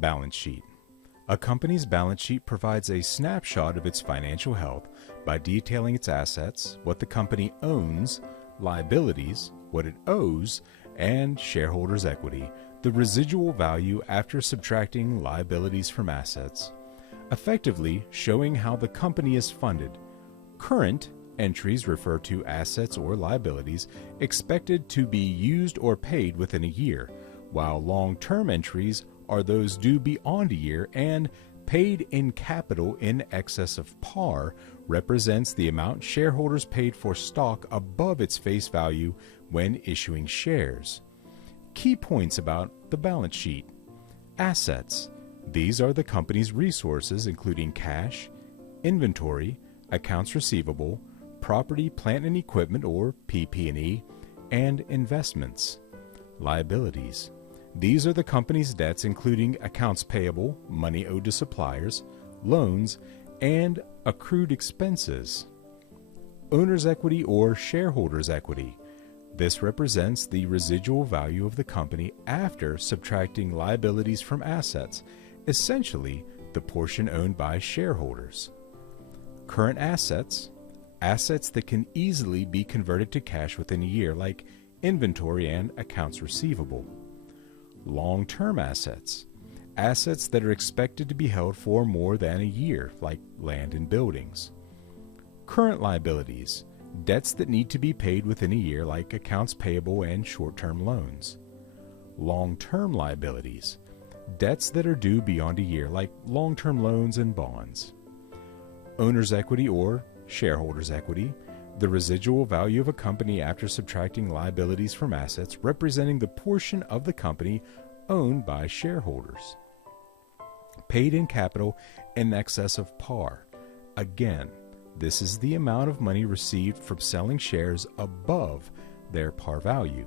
Balance sheet. A company's balance sheet provides a snapshot of its financial health by detailing its assets, what the company owns, liabilities, what it owes, and shareholders' equity, the residual value after subtracting liabilities from assets, effectively showing how the company is funded. Current entries refer to assets or liabilities expected to be used or paid within a year, while long-term entries are those due beyond a year, and paid in capital in excess of par represents the amount shareholders paid for stock above its face value when issuing shares. Key points about the balance sheet. Assets. These are the company's resources, including cash, inventory, accounts receivable, property, plant and equipment or PP&E, and investments. Liabilities. These are the company's debts, including accounts payable, money owed to suppliers, loans, and accrued expenses. Owner's equity or shareholders' equity. This represents the residual value of the company after subtracting liabilities from assets, essentially the portion owned by shareholders. Current assets. Assets that can easily be converted to cash within a year, like inventory and accounts receivable. Long-term assets. Assets that are expected to be held for more than a year, like land and buildings. Current liabilities. Debts that need to be paid within a year, like accounts payable and short-term loans. Long-term liabilities. Debts that are due beyond a year, like long-term loans and bonds. Owner's equity or shareholders' equity. The residual value of a company after subtracting liabilities from assets, representing the portion of the company owned by shareholders. Paid in capital in excess of par. Again, this is the amount of money received from selling shares above their par value.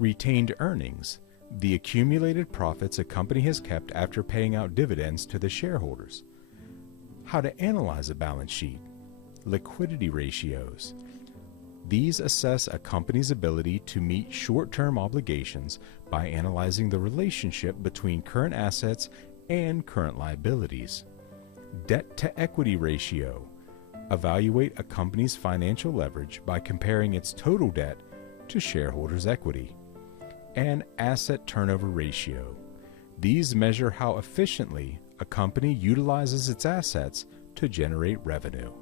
Retained earnings. The accumulated profits a company has kept after paying out dividends to the shareholders. How to analyze a balance sheet. Liquidity ratios. These assess a company's ability to meet short-term obligations by analyzing the relationship between current assets and current liabilities. Debt-to-equity ratio. Evaluate a company's financial leverage by comparing its total debt to shareholders' equity. And asset turnover ratio. These measure how efficiently a company utilizes its assets to generate revenue.